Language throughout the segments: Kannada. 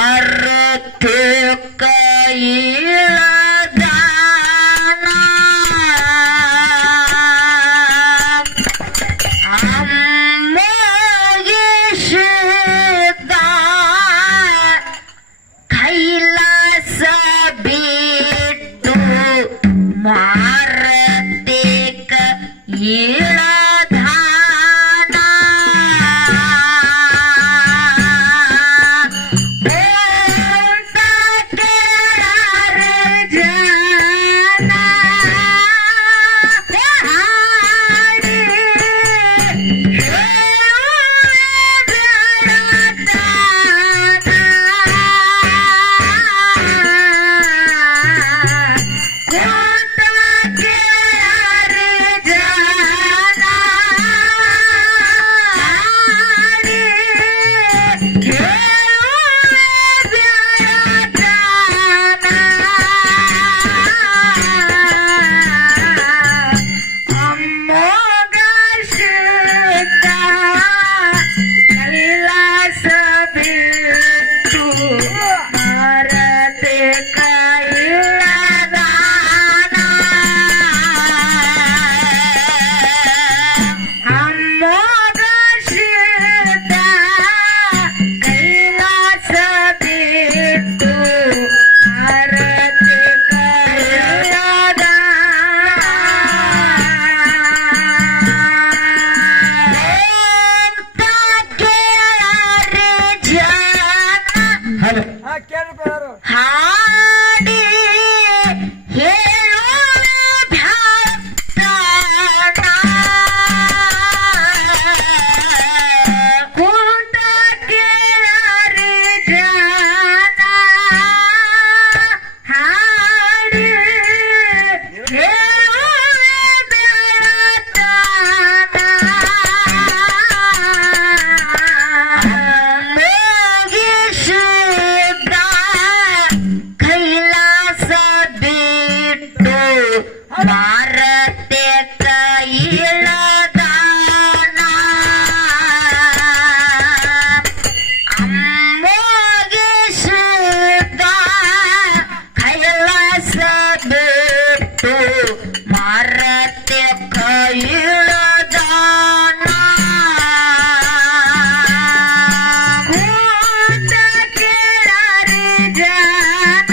ಮಾರತೆ ಕೈಲದಾನ ಅಮ್ಮಗೆ ಸಿದ್ಧ ಕೈಲಾಸ ಬಿಟ್ಟು ಮಾರತೆ ಕೈಲದಾನ ಹಾಡಿ ಹೇಳು ಭಕ್ತನ ಕುಂತ ಕೇಳರಿ ಜನ ಹಾಡಿ ಹೇಳು ಮಾರತೆ ಕೈಲದಾನ ಅಮ್ಮಗೆ ಸಿದ್ಧ ಕೈಲಾಸ ಬಿಟ್ಟು ಮಾರತೆ ಕೈಲದಾನ ಕೂತ ಕೇಳರಿ ಜನ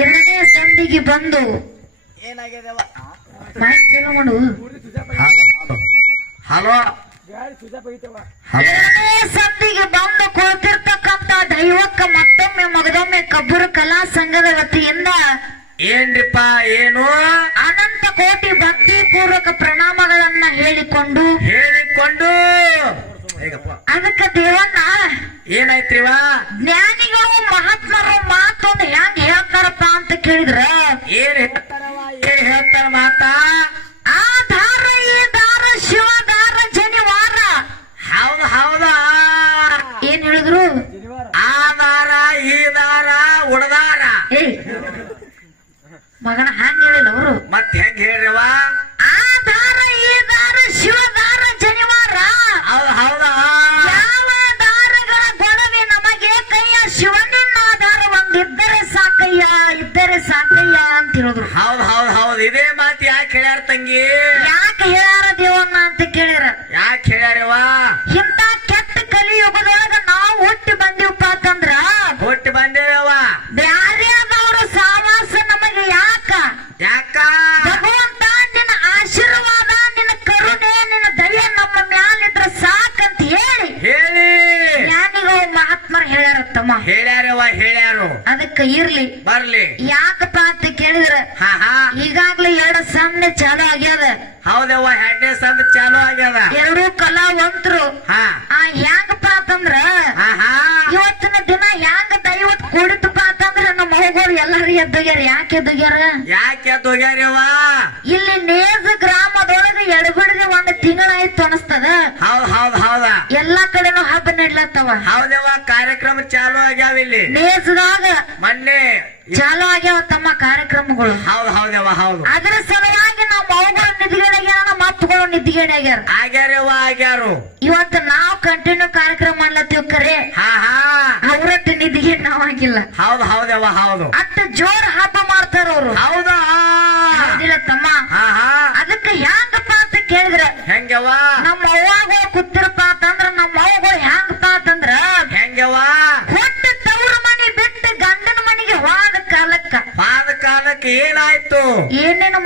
ಎರಡನೇ ಸಂಧಿಗೆ ಬಂದು ಏನಾಗ್ಯದವ ಮೈಕ್ ಚಾಲು ಮಾಡು. ಹಲೋ ಎರಡನೇ ಸಂಧಿಗೆ ಬಂದು ಕುಳಿತಿರ್ತಕ್ಕಂತ ದೈವಕ್ಕ ಮತ್ತೊಮ್ಮೆ ಮಗದೊಮ್ಮೆ ಕಬ್ಬೂರು ಕಲಾ ಸಂಘದ ವತಿಯಿಂದ ಏನ್ರಿಪ್ಪ ಏನು ಅನಂತ ಕೋಟಿ ಭಕ್ತಿ ಪೂರ್ವಕ ಪ್ರಣಾಮಗಳನ್ನ ಹೇಳಿಕೊಂಡು ಹೇಗಪ್ಪ ಅದಕ್ಕೆ ದೇವನ್ನ ಏನಾಯ್ತ್ರಿವ ಜ್ಞಾನಿಗಳು ಮಹಾತ್ಮರು ಮಾತೊಂದು ಹೆಂಗ್ ಹೇಳ್ತಾರಪ್ಪ ಅಂತ ಕೇಳಿದ್ರ ಏನ್ ಹೇಳ್ತಾರ ಮಾತಾ ಆ ದಾರ ಈ ದಾರ ಶಿವ ದಾರ ಜನಿವಾರ. ಹೌದಾ ಏನ್ ಹೇಳಿದ್ರು? ಆ ದಾರ ಈ ದಾರ ಉಡದಾರ ಏಯ್ ಮಗನ ಹಂಗ ಹೇಳಿಲ್ಲ ಅವರು. ಮತ್ ಹೆಂಗ್ ಹೇಳ್ರಿವ ಆ ದಾರ ಈ ದಾರ ಶಿವ ದಾರ ಜನಿವಾರ. ಹೌದಾ ಯಾವ ದಾರಗಳ ಗೊಡವೆ ನಮಗೆ ಕೈಯ ಶಿವನಿನ್ನ ದಾರ ಒಂದಿದ್ದರೆ ಸಾಕಯ್ಯ ಇದ್ದರೆ ಸಾಕಯ್ಯ ಅಂತ ಹೇಳಿದ್ರು. ಹೌದ್ ಇದೇ ಮಾತು ಯಾಕೆ ಹೇಳ್ಯಾರ ತಂಗಿ? ಯಾಕೆ ಹೇಳ್ಯಾರ ದೇವನ್ನ ಅಂತ ಕೇಳಿರ. ಯಾಕೆ ಹೇಳ್ಯಾರವ? ಇಂತ ಕೆಟ್ಟ ಕಲಿಯುಗದೊಳಗ ನಾವು ಹುಟ್ಟಿ ಬಂದಿವಪ್ಪ ಅಂತಂದ್ರ ಹುಟ್ಟಿ ಬಂದೇವ ಬ್ಯಾರ್ಯಾದವ್ರ ಸಾವಾಸ ನಮಗೆ ಯಾಕ ಭಗವಂತ ನಿನ್ನ ಆಶೀರ್ವಾದ ನಿನ್ನ ಕರುಣೆ ನಿನ್ನ ದಯೆ ನಮ್ಮ ಮ್ಯಾಲಿದ್ರ ಸಾಕಂತ ಹೇಳಿ ಜ್ಞಾನಿಗಳು ಮಹಾತ್ಮರು ಹೇಳ್ಯಾರತ್ತಮ್ಮ. ಹೇಳ್ಯಾರು ಅದಕ್ಕೆ ಇರ್ಲಿ ಬರ್ಲಿ. ಯಾಕಪ್ಪ ಅಂತ ಕೇಳಿದ್ರ ಈಗಾಗ್ಲೇ 2 ಸಾಮ್ನೆ ಚಾಲು ಆಗ್ಯಾದ. ಹೌದವ್ವ ಎರಡನೇ ಸಂದ ಚಾಲು ಆಗ್ಯದ. 2 ಕಲಾವಂತರು ಹೆಂಗಪ್ಪ ಅಂತಂದ್ರ ಇವತ್ತಿನ ದಿನ ಹೆಂಗ ದೈವತ್ ಕೂಡಿತಪ್ಪ ಅಂತಂದ್ರ ನಮ್ಮ ಮಗಳು ಎಲ್ಲಾರು ಎದ್ದೋಗ್ಯಾರ. ಯಾಕೆ ಎದ್ದೋಗ್ಯಾರವ್ವ? ಇಲ್ಲಿ ನೇಜ ಗ್ರಾಮದೊಳಗ ಎಡಬಿಡದೆ 1 ತಿಂಗಳಾಯ್ತು ಅನಸ್ತದ. ಹೌದಾ ಎಲ್ಲಾ ಕಡೆನೂ ಹಬ್ಬ ನಡ್ಲತ್ತವ. ಹೌದವ್ವ ಕಾರ್ಯಕ್ರಮ ಚಾಲು ಆಗ್ಯಾವ ಇಲ್ಲಿ ನೇಜದಾಗ ಮೊನ್ನೆ ಚಾಲು ಆಗ್ಯಾವ ತಮ್ಮ ಕಾರ್ಯಕ್ರಮಗಳು. ಹೌದವ್ವ ಅದರ ಸಲುವಾಗಿ ನಾವು ಮಗಳು ನಿದ್ದಿಗೇಡಾಗ್ಯಾರ ನಮ್ಮ ಅಪ್ಪಗಳು ನಿದ್ದಿಗೇಡಾಗ್ಯಾರ. ಆಗ್ಯಾರು ಇವತ್ತು ನಾವು ಕಂಟಿನ್ಯೂ ಕಾರ್ಯಕ್ರಮ ಮಾಡ್ಲತ್ತೀವಿ ಕರೆ ಅವ್ರಟ್ಟು ನಿದ್ದಿಗೇಡ್ ನಾವ್ ಆಗಿಲ್ಲ. ಹೌದು ಅಷ್ಟ ಜೋರ್ ಹಬ್ಬ ಮಾಡ್ತಾರ ಅವ್ರು. ಹೌದಾ ತಮ್ಮ ಅದಕ್ಕೆ ಹೆಂಗಪ್ಪ ಅಂತ ಕೇಳಿದ್ರ ಹೆಂಗವ್ವ ನಮ್ಮ ಅವ್ವಾಗಳು ಕೂತಿರಪ್ಪ ಅಂತಂದ್ರ ನಮ್ಮ ಅವ್ಗಳು ಹೆಂಗಪ್ಪ ಅಂತಂದ್ರ ಹೊಟ್ಟು ತವ್ರ ಮನೆ ಬಿಟ್ಟು ಗಂಡನ ಮನೆಗೆ ಹೋದ ಕಾಲಕ್ಕ ಏನಾಯ್ತು? ಏನೇನು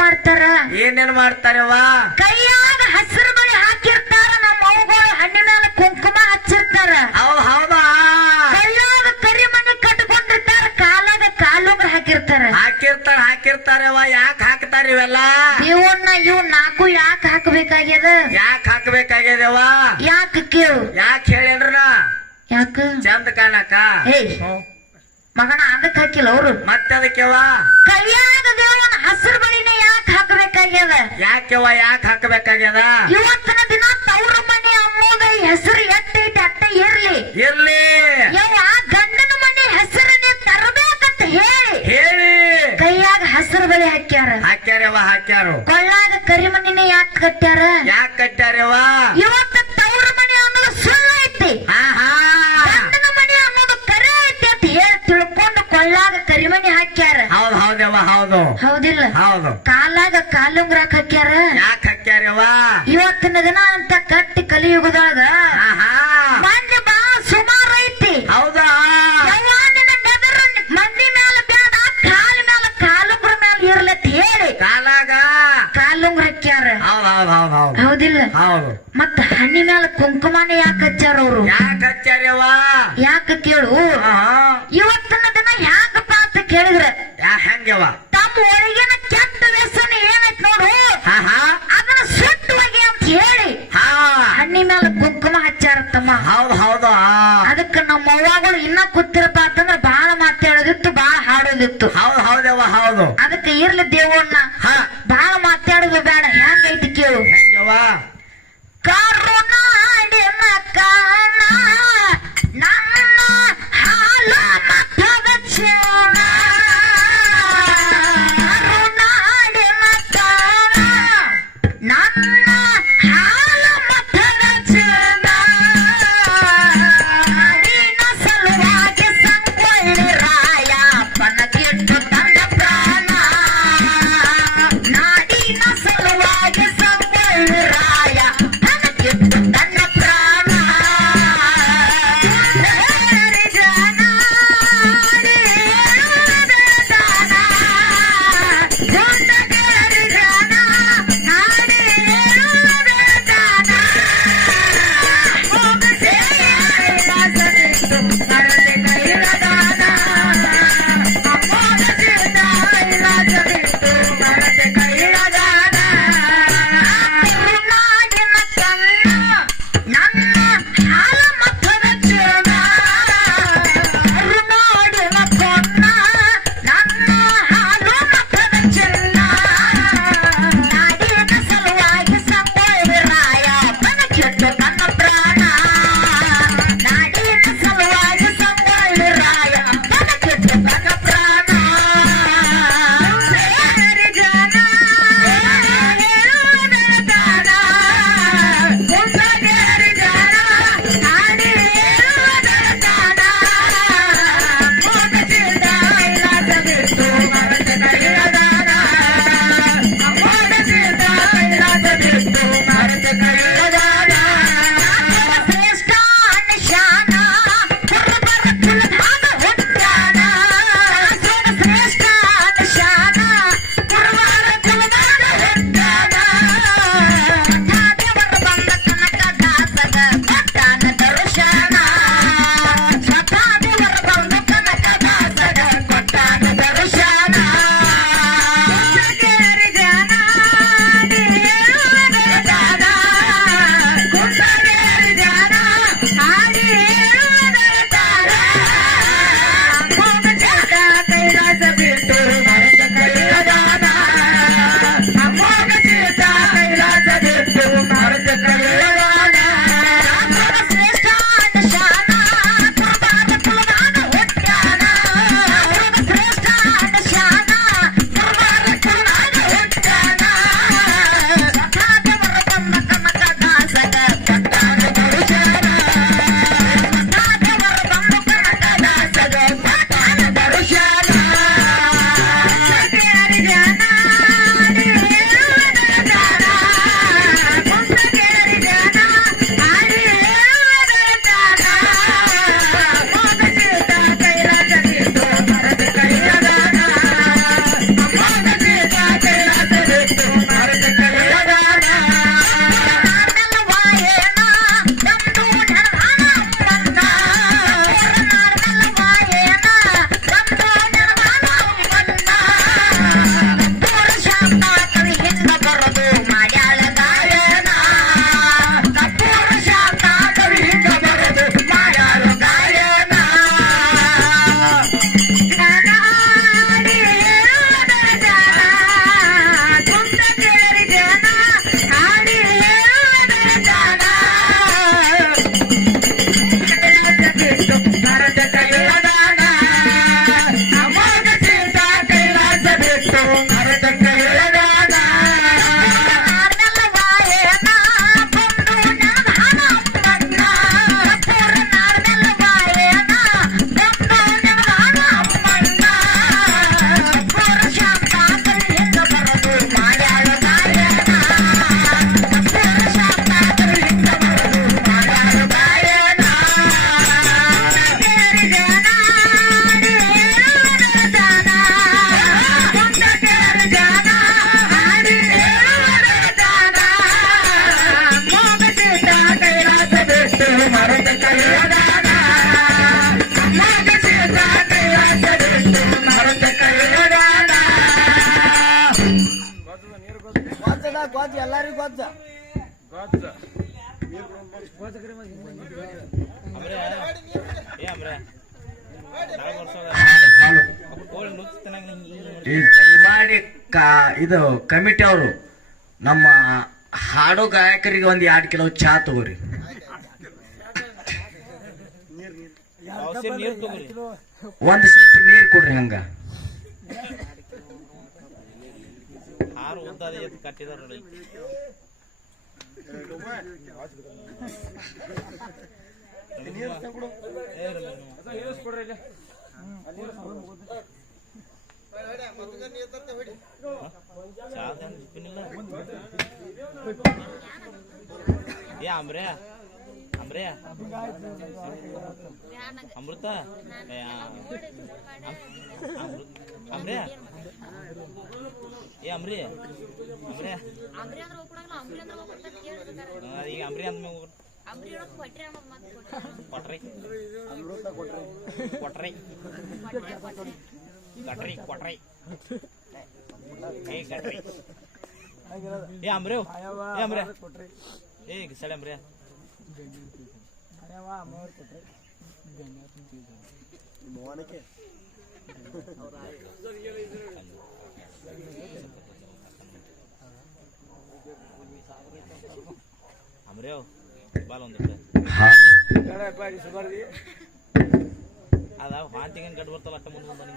ಮಾಡ್ತಾರವ್ವ? ಕೈಯಾಗ ಹಸಿರು ಬಳಿ ಹಾಕಿರ್ತಾರ ನಮ್ಮ ಅವ್ಗಳು ಹಣ್ಣಿನ ಮೇಲೆ ಕುಂಕುಮ ಹಚ್ಚಿರ್ತಾರ. ಹೌದಾ ಕೈಯಾಗ ಕರಿಮಣಿ ಕಟ್ಕೊಂಡಿರ್ತಾರ ಕಾಲಾಗ ಕಾಲುಂಗ್ರ ಹಾಕಿರ್ತಾರವ್ವ. ಯಾಕೆ ಹಾಕ್ತಾರ ಇವೆಲ್ಲ? ಇವ್ 4 ಯಾಕೆ ಹಾಕಬೇಕಾಗ್ಯದ? ಹಾಕ್ಬೇಕಾಗ್ಯದವ್ವ? ಯಾಕೆ ಕೇಳು. ಯಾಕೆ ಹೇಳ್ರ? ಯಾಕ ಚಂದ ಕಾಣಕ ಮಗನ ಅದಕ್ಕೆ ಹಾಕಿಲ್ಲ ಅವರು. ಮತ್ತೆ ಅದಕ್ಕೆವ ಕೈಯಾಗ ದೇವನ ಹಸಿರು ಬಳಿನ ಯಾಕೆ ಹಾಕಬೇಕಾಗ್ಯದ? ಯಾಕೆ ಹಾಕಬೇಕಾಗ್ಯದ? ಇವತ್ತಿನ ದಿನ ತವ್ರ ಮನೆ ಅನ್ನೋದ ಹೆಸರು ಎಟ್ಟೈತೆ ಅಟ್ಟ ಇರ್ಲಿ ಯವ್ವ ಗಂಡನ ಮನೆ ಹೆಸರನ್ನೇ ತರಬೇಕಂತ ಹೇಳಿ ಕೈಯಾಗ ಹಸಿರು ಬಳಿ ಹಾಕ್ಯಾರು. ಕೊಳ್ಳಾಗ ಕರಿಮಣಿನೇ ಯಾಕೆ ಕಟ್ಟ್ಯಾರ? ಇವತ್ತು ತವ್ರ ಮನೆ ಅನ್ನೋದು ಸುಳ್ಳು ಐತಿ, ಗಂಡನ ಮನೆ ಅನ್ನೋದು ಕರೆ ಐತಿ ಅಂತ ಹೇಳಿ ತಿಳ್ಕೊಂಡು ಕೊಳ್ಳಾಗ ಕರಿಮಣಿ ಹಾಕ್ಯಾರ. ಹೌದಿಲ್ಲ? ಕಾಲಾಗ ಕಾಲುಂಗ್ರ ಹಾಕ್ಯಾರ. ಇವತ್ತಿನ ದಿನ ಅಂತ ಕಟ್ಟಿ ಕಲಿಯುಗದೊಳಗ ಮಂದಿ ಬಾ ಸುಮಾರು ಐತಿ. ನಿನ್ನ ನೆದರು ಮಂದಿ ಮ್ಯಾಲ ಬೇಡ ಕಾಲ ಮ್ಯಾಲ ಕಾಲುಂಗ್ರ ಮ್ಯಾಲ ಇರ್ಲತ್ ಹೇಳಿ ಕಾಲುಂಗ್ರ ಹಾಕ್ಯಾರ. ಹೌದಿಲ್ಲ? ಮತ್ತ ಹಣ್ಣಿ ಮ್ಯಾಲ ಕುಂಕುಮನೆ ಯಾಕೆ ಹಚ್ಚಾರ ಅವರು? ಯಾಕೆ ಕೇಳು. ಇವತ್ತಿನ ದಿನ ಹ್ಯಾಂಗಪ್ಪ ಅಂತ ಕೇಳಿದ್ರ ತಮ್ಮ ಒಳಗಿನ ಕೆಟ್ಟ ವ್ಯಸನ ಏನೈತ್ ನೋಡು ಅದನ್ನ ಸುಟ್ಟು ಹೋಗಿ ಅಂತ ಹೇಳಿ ಹಣ್ಣಿ ಮ್ಯಾಲ ಕುಂಕುಮ ಹಚ್ಚಾರ ತಮ್ಮ. ಅದಕ್ಕ ನಮ್ಮ ಅವ್ವಾಗಳು ಇನ್ನ ಕೂತಿರಪ್ಪ ಅಂತಂದ್ರ ಬಾಳ ಮಾತಾಡೋದಿತ್ತು, ಬಾಳ ಹಾಡೋದಿತ್ತು. ಅದಕ್ಕೆ ಇರ್ಲಿ ದೇವಣ್ಣ ಬಾಳ ಮಾತಾಡೋದು ಬೇಡ. ಹೆಂಗೈತಿ ಕೇಳು. ಕರುನಾಡಿನ ಕಾಣ ನನ್ನ ಹಾಲ ಮಠದ ಚೋಣ, ಕರುನಾಡಿನ ಕಾಣ ನನ್ನ ಹಾಲ ಮಠದ ಚೋಣ, ನಿನ್ನ ಸಲುವಾಗಿ ಸಂಗೊಳ್ಳಿ ರಾಯ ಪನಗಿಟ್ಟು ತಂದ ಪ್ರಾಣ, ಮಾಡಿ ಇದು ಕಮಿಟಿ ಅವರು ನಮ್ಮ ಹಾಡು ಗಾಯಕರಿಗೆ ಒಂದ್ 2 ಕಿಲೋ ಚಾ ತಗೋರಿ. ಒಂದ್ ಸೀಟ್ ನೀರ್ ಕೊಡ್ರಿ. ಹಂಗ ಅಮೃತ ಅಮ್ರೇ ಏ ಅಮ್ರಿ ಅಮ್ರೇ ಈಗ ಅಮ್ರಿ ಅಂದ್ಮೇಲೆ ಕೊಟ್ರಿ ಕೊಟ್ರಿ ಕಟ್ರಿ ಕೊಟ್ರಿ ಏ ಕಟ್ರಿ ಏ ಅಮ್ರೇ ಏ ಅಮ್ರೇ ಏ ಸಳೆ ಅಮ್ರೇ ಅಮ್ರೇ ಬಾಲ್ ಒಂದಿಟ್ಟು ಅದ ವಾಂತಿಗೆ ಗಡ್ ಬರ್ತಲ್ಲ ಅಟ್ಟ ಮುಂದೆ ಬಂದ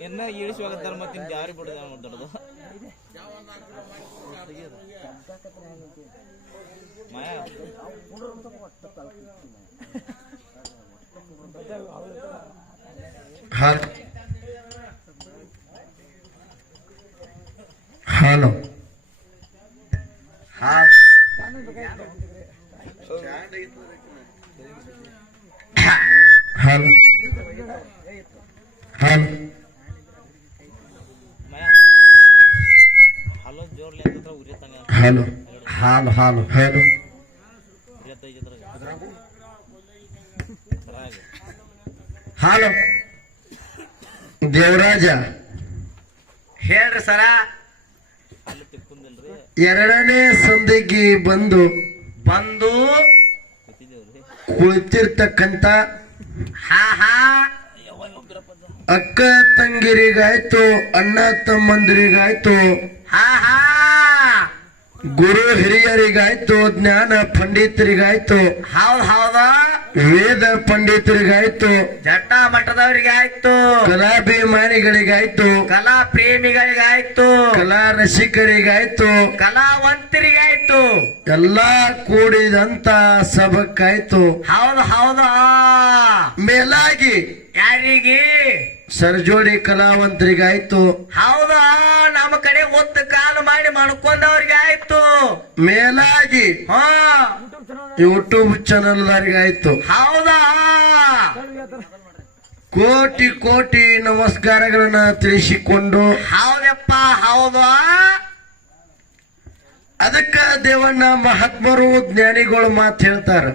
ನಿನ್ನ ಇಳಿಸುವಾಗ ಮತ್ತೆ ಜಾರಿ ಬಿಡೋದ ದೊಡ್ಡದು ಮಾಯಾ ಹಲೋ ಹಲೋ ಹಲೋ ಜೋರ್ಲಿ ಅಂತ ಉರಿತಾನೆ ಹಲೋ ಹಾಲು ಹಾಲು ಹೇಳು. ಹಲೋ ದೇವರಾಜ ಹೇಳ್ರಿ ಸರ. ಅಲ್ಲಿ ತಿಕ್ಕೊಂಡಿಲ್ರಿ 2ನೇ ಸಂದಿಗೆ ಬಂದು ಕುಳಿತಿರ್ತಕ್ಕಂತ ಅಕ್ಕ ತಂಗಿರಿಗಾಯ್ತು, ಅಣ್ಣ ತಮ್ಮಂದಿರಿಗಾಯ್ತು, ಗುರು ಹಿರಿಯರಿಗಾಯ್ತು, ಜ್ಞಾನ ಪಂಡಿತರಿಗಾಯ್ತು, ಹೌದ ವೇದ ಪಂಡಿತರಿಗಾಯ್ತು, ಜಟ್ಟ ಮಠದವರಿಗಾಯ್ತು, ಕಲಾಭಿಮಾನಿಗಳಿಗಾಯ್ತು, ಕಲಾ ಪ್ರೇಮಿಗಳಿಗಾಯ್ತು, ಕಲಾ ರಸಿಕರಿಗಾಯ್ತು, ಕಲಾವಂತರಿಗಾಯ್ತು, ಎಲ್ಲಾ ಕೂಡಿದಂತ ಸಭಕ್ಕಾಯ್ತು. ಹೌದ ಮೇಲಾಗಿ ಯಾರಿಗೆ ಸರ್ಜೋಡಿ ಕಲಾವಂತರಿಗಾಯ್ತು. ಹೌದಾ ನಮ್ಮ ಕಡೆ ಒತ್ತು ಕಾಲು ಮಾಡಿ ಮಾಡ್ಕೊಂಡವ್ರಿಗಾಯ್ತು. ಮೇಲಾಗಿ ಯೂಟ್ಯೂಬ್ ಚಾನಲ್ದಾರಿಗಾಯ್ತು. ಹೌದಾ ಕೋಟಿ ಕೋಟಿ ನಮಸ್ಕಾರಗಳನ್ನ ತಿಳಿಸಿಕೊಂಡು ಹೌದಪ್ಪ ಹೌದಾ. ಅದಕ್ಕ ದೇವಣ್ಣ ಮಹಾತ್ಮರು ಜ್ಞಾನಿಗಳು ಮಾತು ಹೇಳ್ತಾರ.